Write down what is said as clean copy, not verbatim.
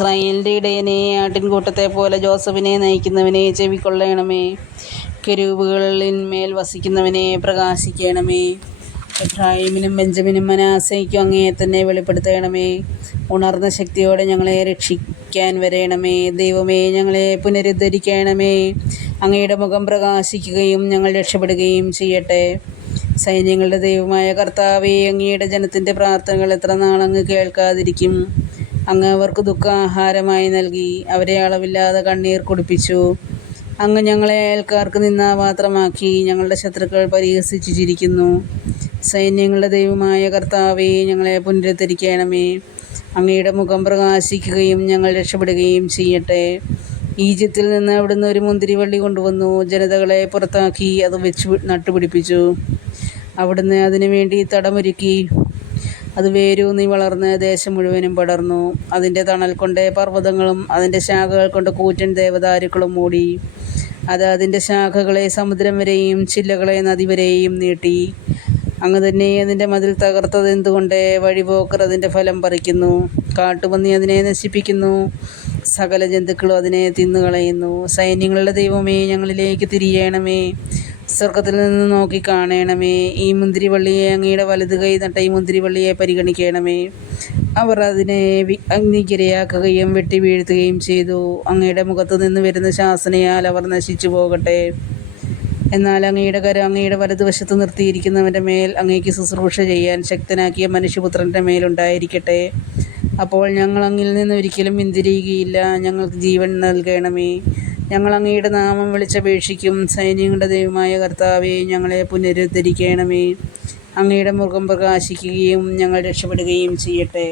ഇസ്രായേലിൻ്റെ ഇടയനെ, ആട്ടിൻകൂട്ടത്തെ പോലെ ജോസഫിനെ നയിക്കുന്നവനെ ചെവിക്കൊള്ളണമേ. കെരൂബുകളിന്മേൽ വസിക്കുന്നവനെ പ്രകാശിക്കണമേ. എഫ്രായിമിനും ബെഞ്ചമിനും മനാസയ്ക്കും അങ്ങയെ തന്നെ വെളിപ്പെടുത്തണമേ. ഉണർന്ന ശക്തിയോടെ ഞങ്ങളെ രക്ഷിക്കാൻ വരണമേ. ദൈവമേ, ഞങ്ങളെ പുനരുദ്ധരിക്കണമേ. അങ്ങയുടെ മുഖം പ്രകാശിക്കുകയും ഞങ്ങൾ രക്ഷപ്പെടുകയും ചെയ്യട്ടെ. സൈന്യങ്ങളുടെ ദൈവമായ കർത്താവേ, അങ്ങയുടെ ജനത്തിൻ്റെ പ്രാർത്ഥനകൾ എത്ര നാളങ്ങ് കേൾക്കാതിരിക്കും? അങ്ങ് അവർക്ക് ദുഃഖാഹാരമായി നൽകി, അവരെ അളവില്ലാതെ കണ്ണീർ കുടിപ്പിച്ചു. അങ്ങ് ഞങ്ങളെ അയൽക്കാർക്ക് നിന്ദാപാത്രമാക്കി, ഞങ്ങളുടെ ശത്രുക്കൾ പരിഹസിച്ചു ചിരിക്കുന്നു. സൈന്യങ്ങളുടെ ദൈവമായ കർത്താവേ, ഞങ്ങളെ പുനരുദ്ധരിക്കണമേ. അങ്ങയുടെ മുഖം പ്രകാശിക്കുകയും ഞങ്ങൾ രക്ഷപ്പെടുകയും ചെയ്യട്ടെ. ഈജിപ്തിൽ നിന്ന് അവിടുന്ന് ഒരു മുന്തിരിവള്ളി കൊണ്ടുവന്നു, ജനതകളെ പുറത്താക്കി അത് വെച്ച് നട്ടുപിടിപ്പിച്ചു. അവിടുന്ന് അതിനു വേണ്ടി തടമൊരുക്കി, അത് വേരൂന്നി വളർന്ന് ദേശം മുഴുവനും പടർന്നു. അതിൻ്റെ തണൽ കൊണ്ട് പർവ്വതങ്ങളും അതിൻ്റെ ശാഖകൾ കൊണ്ട് കൂറ്റൻ ദേവദാരുക്കളും മൂടി. അത് അതിൻ്റെ ശാഖകളെ സമുദ്രം വരെയും ചില്ലകളെ നദി വരെയും നീട്ടി. അങ്ങ് തന്നെ അതിൻ്റെ മതിൽ തകർത്തത് എന്തുകൊണ്ട്? വഴിപോക്കർ അതിൻ്റെ ഫലം പറിക്കുന്നു, കാട്ടുപന്നി അതിനെ നശിപ്പിക്കുന്നു, സകല ജന്തുക്കളും അതിനെ തിന്നുകളയുന്നു. സൈന്യങ്ങളുടെ ദൈവമേ, ഞങ്ങളിലേക്ക് തിരിയണമേ. സ്വർഗത്തിൽ നിന്ന് നോക്കി കാണണമേ. ഈ മുന്തിരിവള്ളിയെ, അങ്ങയുടെ വലതു കൈ നട്ട ഈ മുന്തിരിവള്ളിയെ പരിഗണിക്കണമേ. അവർ അതിനെ അഗ്നിക്കിരയാക്കുകയും വെട്ടി വീഴ്ത്തുകയും ചെയ്തു. അങ്ങയുടെ മുഖത്തു നിന്ന് വരുന്ന ശാസനയാൽ അവർ നശിച്ചു പോകട്ടെ. എന്നാൽ അങ്ങയുടെ കരം അങ്ങയുടെ വലതുവശത്ത് നിർത്തിയിരിക്കുന്നവൻ്റെ മേൽ, അങ്ങേക്ക് ശുശ്രൂഷ ചെയ്യാൻ ശക്തനാക്കിയ മനുഷ്യപുത്രൻ്റെ മേലുണ്ടായിരിക്കട്ടെ. അപ്പോൾ ഞങ്ങൾ അങ്ങിൽ നിന്ന് ഒരിക്കലും പിന്തിരിയുകയില്ല. ഞങ്ങൾക്ക് ജീവൻ നൽകണമേ. ഞങ്ങൾ അങ്ങയുടെ നാമം വിളിച്ചപേക്ഷിക്കും. സൈന്യങ്ങളുടെ ദൈവമായ കർത്താവേ, ഞങ്ങളെ പുനരുദ്ധരിക്കണമേ. അങ്ങയുടെ മുഖം പ്രകാശിക്കുകയും ഞങ്ങൾ രക്ഷപ്പെടുകയും ചെയ്യട്ടെ.